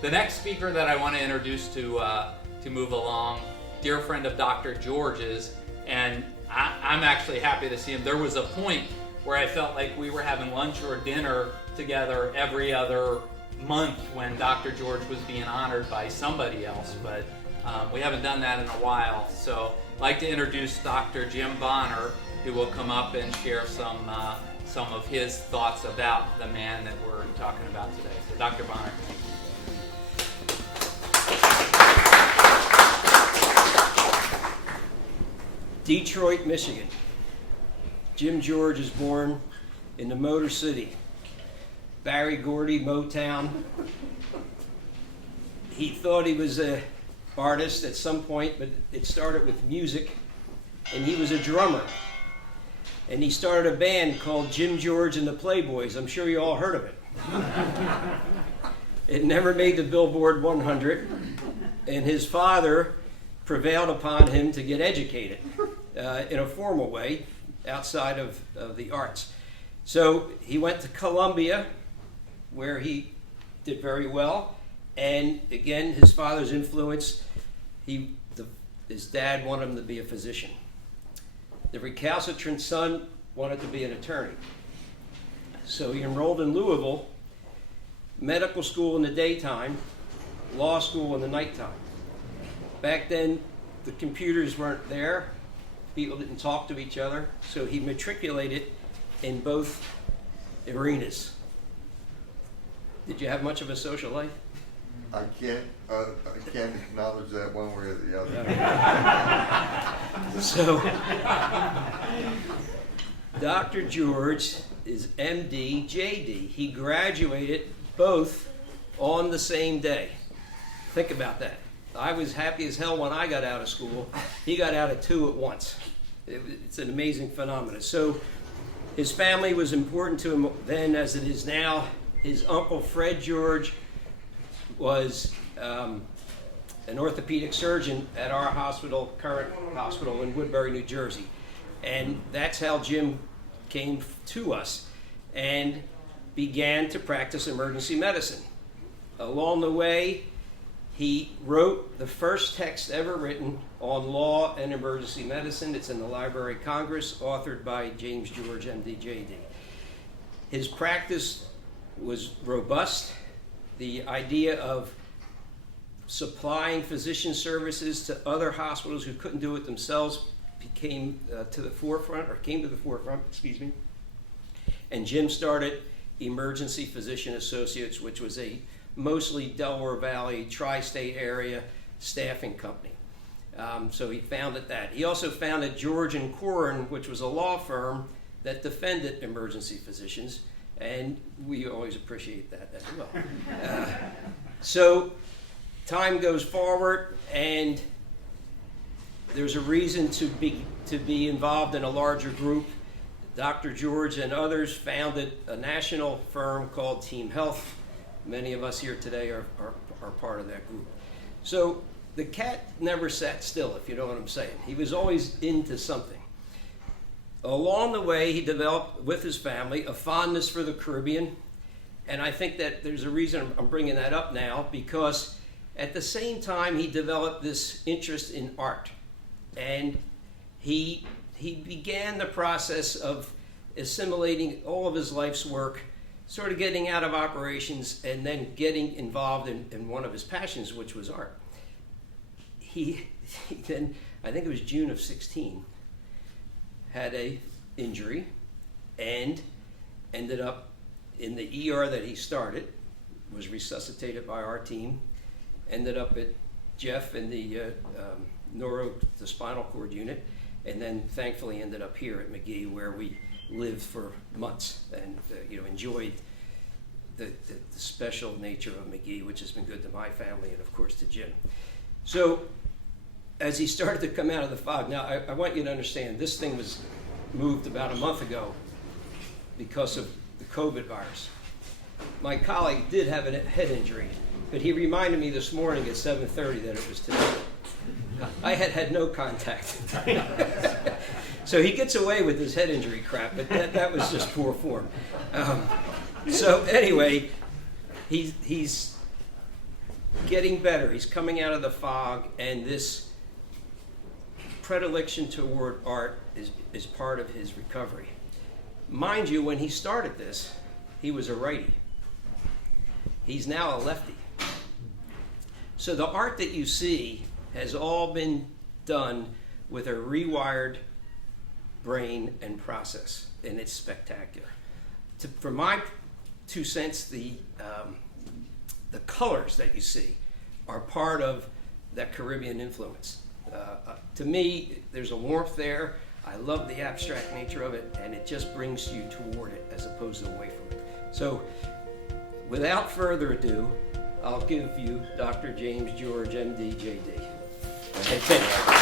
The next speaker that I want to introduce to move along, dear friend of Dr. George's, and I'm actually happy to see him. There was a point where I felt like we were having lunch or dinner together every other month when Dr. George was being honored by somebody else, but we haven't done that in a while. So I'd like to introduce Dr. Jim Bonner, who will come up and share some of his thoughts about the man that we're talking about today. So Dr. Bonner. Detroit, Michigan. Jim George is born in the Motor City. Barry Gordy, Motown. He thought he was an artist at some point, but it started with music, and he was a drummer. And he started a band called Jim George and the Playboys. I'm sure you all heard of it. It never made the Billboard 100, and his father prevailed upon him to get educated in a formal way outside of the arts. So he went to Columbia, where he did very well, and again, his father's influence, his dad wanted him to be a physician. The recalcitrant son wanted to be an attorney. So he enrolled in Louisville, medical school in the daytime, law school in the nighttime. Back then, the computers weren't there. People didn't talk to each other. So he matriculated in both arenas. Did you have much of a social life? I can't acknowledge that one way or the other. So, Dr. George is MD, JD. He graduated both on the same day. Think about that. I was happy as hell when I got out of school. He got out at 2 at once. It's an amazing phenomenon. So his family was important to him then as it is now. His uncle Fred George was an orthopedic surgeon at our hospital, current hospital in Woodbury, New Jersey. And that's how Jim came to us and began to practice emergency medicine. Along the way, he wrote the first text ever written on law and emergency medicine. It's in the Library of Congress, authored by James George, MD, JD. His practice was robust. The idea of supplying physician services to other hospitals who couldn't do it themselves came to the forefront, and Jim started Emergency Physician Associates, which was a mostly Delaware Valley, tri-state area staffing company. So he founded that. He also founded George and Corin, which was a law firm that defended emergency physicians, and we always appreciate that as well. So time goes forward, and there's a reason to be involved in a larger group. Dr. George and others founded a national firm called Team Health. Many of us here today are part of that group. So the cat never sat still, if you know what I'm saying. He was always into something. Along the way, he developed, with his family, a fondness for the Caribbean. And I think that there's a reason I'm bringing that up now, because at the same time, he developed this interest in art. And he began the process of assimilating all of his life's work, sort of getting out of operations and then getting involved in one of his passions, which was art. He then, I think it was June of 16, had a injury and ended up in the ER that he started, was resuscitated by our team, ended up at Jeff in the the spinal cord unit, and then thankfully ended up here at McGee, where we lived for months and enjoyed the special nature of McGee, which has been good to my family and of course to Jim. So as he started to come out of the fog, now I want you to understand, this thing was moved about a month ago because of the COVID virus. My colleague did have a head injury, but he reminded me this morning at 7:30 that it was today. I had no contact. So he gets away with his head injury crap, but that was just poor form. So anyway, he's getting better. He's coming out of the fog, and this predilection toward art is part of his recovery. Mind you, when he started this, he was a righty. He's now a lefty. So the art that you see has all been done with a rewired brain and process, and it's spectacular. For my 2 cents, the colors that you see are part of that Caribbean influence. To me, there's a warmth there. I love the abstract nature of it, and it just brings you toward it as opposed to away from it. So, without further ado, I'll give you Dr. James George, MD, JD. Okay, thank you.